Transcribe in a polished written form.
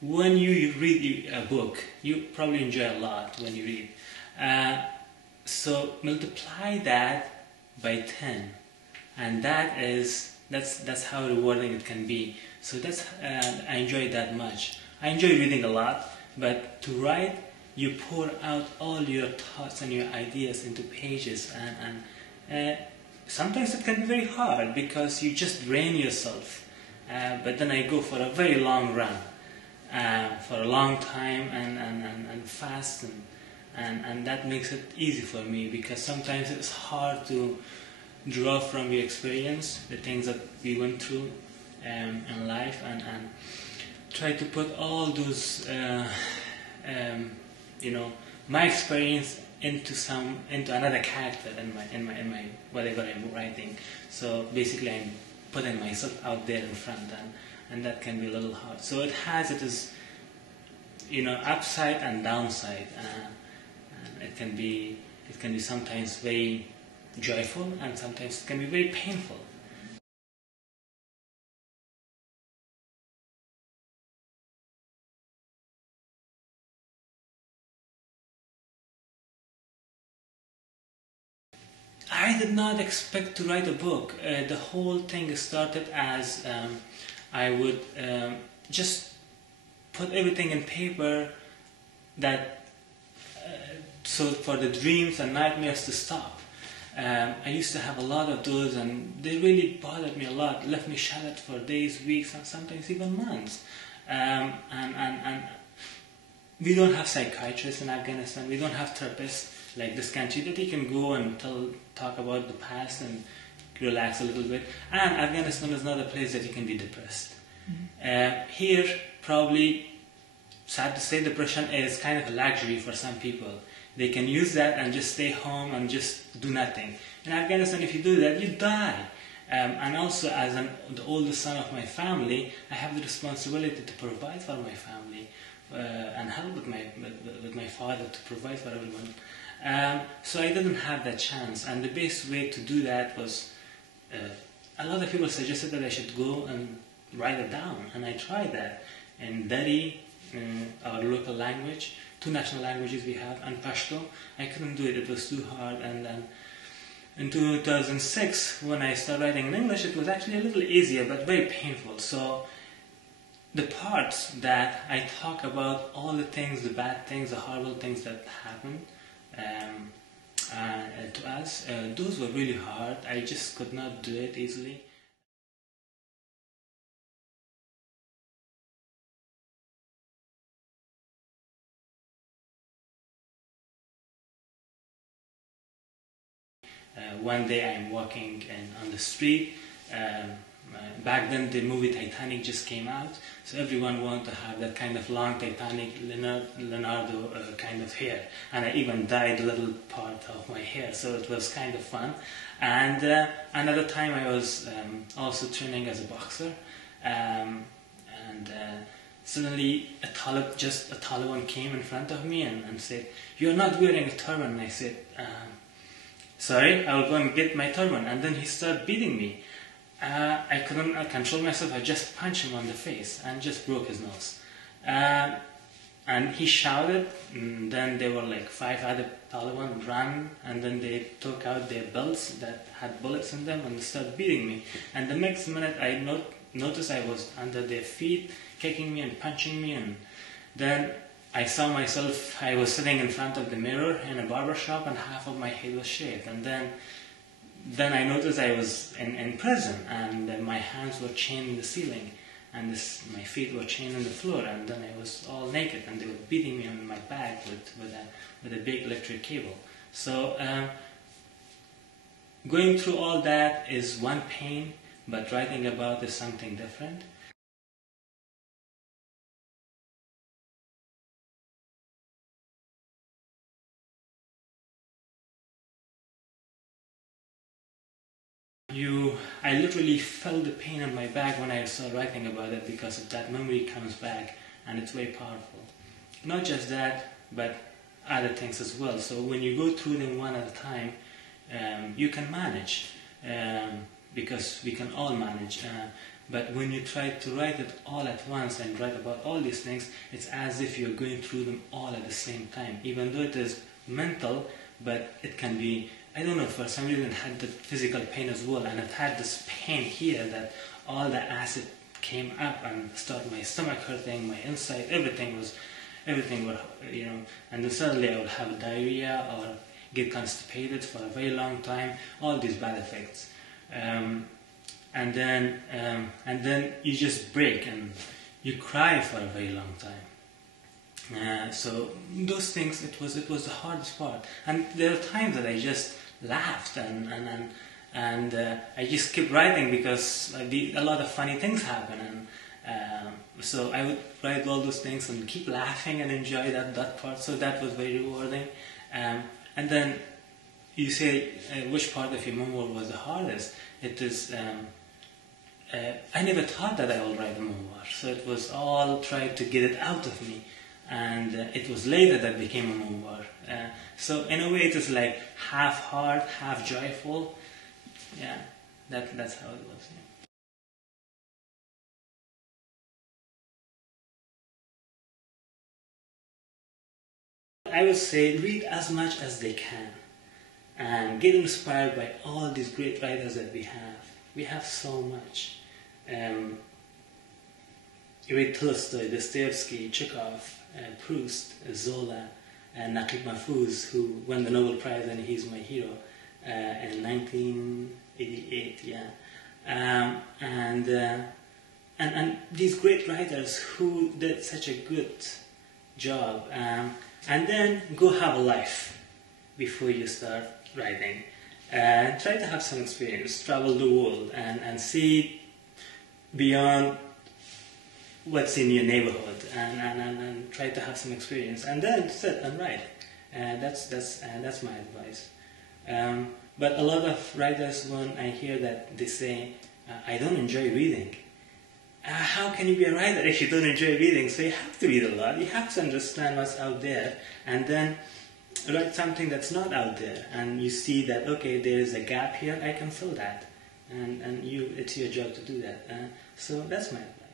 when you read a book, you probably enjoy a lot when you read. So multiply that by 10, and that's how rewarding it can be. So I enjoy it that much. I enjoy reading a lot, but to write, you pour out all your thoughts and your ideas into pages, and sometimes it can be very hard because you just drain yourself. But then I go for a very long run, for a long time, and fast, and that makes it easy for me, because sometimes it's hard to draw from your experience, the things that we went through in life, and try to put all those my experience into another character in my whatever I'm writing. So basically I'm putting myself out there in front, and that can be a little hard. So it has its upside and downside, and it can be sometimes very joyful, and sometimes it can be very painful. I did not expect to write a book. The whole thing started as I would just put everything in paper, so for the dreams and nightmares to stop. I used to have a lot of those, and they really bothered me a lot, left me shattered for days, weeks, and sometimes even months. And we don't have psychiatrists in Afghanistan, we don't have therapists like this country that you can go and talk about the past and relax a little bit. And Afghanistan is not a place that you can be depressed. Mm-hmm. Here, probably, sad to say, depression is kind of a luxury for some people. They can use that and just stay home and just do nothing. In Afghanistan, if you do that, you die. And also, as the oldest son of my family, I have the responsibility to provide for my family and help with my father to provide for everyone. So I didn't have that chance, and the best way to do that was, a lot of people suggested that I should go and write it down, and I tried that in Dari, our local language, 2 national languages we have, and Pashto. I couldn't do it, it was too hard. And then in 2006, when I started writing in English, it was actually a little easier, but very painful. So the parts that I talk about, all the things, the bad things, the horrible things that happened to us, those were really hard. I just could not do it easily. One day I'm walking on the street. Back then the movie Titanic just came out, so everyone wanted to have that kind of long Titanic Leonardo kind of hair, and I even dyed a little part of my hair, so it was kind of fun. And another time I was also training as a boxer, and suddenly a Taliban came in front of me and said, "You're not wearing a turban." And I said, "Sorry, I will go and get my turban." And then he started beating me. I couldn't control myself. I just punched him on the face and just broke his nose. And he shouted, and then there were like 5 other Taliban ran, and then they took out their belts that had bullets in them and started beating me. And the next minute I noticed I was under their feet, kicking me and punching me, and then I saw myself, I was sitting in front of the mirror in a barber shop, and half of my head was shaved. And then I noticed I was in prison, and my hands were chained in the ceiling, and my feet were chained on the floor, and then I was all naked, and they were beating me on my back with a big electric cable. So going through all that is one pain, but writing about is something different. I literally felt the pain in my back when I started writing about it, because of that memory comes back, and it's very powerful. Not just that, but other things as well. So when you go through them one at a time, you can manage, because we can all manage. But when you try to write it all at once and write about all these things, it's as if you're going through them all at the same time. Even though it is mental, but it can be, I don't know, for some reason it had the physical pain as well, and it had this pain here that all the acid came up and started my stomach hurting, my inside, everything was, you know, and then suddenly I would have diarrhea or get constipated for a very long time, all these bad effects. And then you just break and you cry for a very long time. So those things, it was the hardest part. And there are times that I just laughed and I just kept writing because a lot of funny things happen. And so I would write all those things and keep laughing and enjoy that part. So that was very rewarding. And then you say which part of your memoir was the hardest. It is. I never thought that I would write a memoir, so it was all trying to get it out of me, and it was later that became a memoir. So in a way, it is like half hard, half joyful. Yeah, that's how it was. Yeah. I would say read as much as they can, and get inspired by all these great writers that we have. We have so much. You read Tolstoy, Dostoevsky, Chekhov, Proust, Zola, and Naqib Mahfouz, who won the Nobel Prize, and he's my hero, in 1988. Yeah, and these great writers who did such a good job, and then go have a life before you start writing. Try to have some experience, travel the world, and see beyond what's in your neighborhood, and try to have some experience, and then sit and write. That's my advice. But a lot of writers, when I hear that, they say, I don't enjoy reading. How can you be a writer if you don't enjoy reading? So you have to read a lot, you have to understand what's out there, and then write something that's not out there, and you see that, okay, there is a gap here, I can fill that, and it's your job to do that. So that's my advice.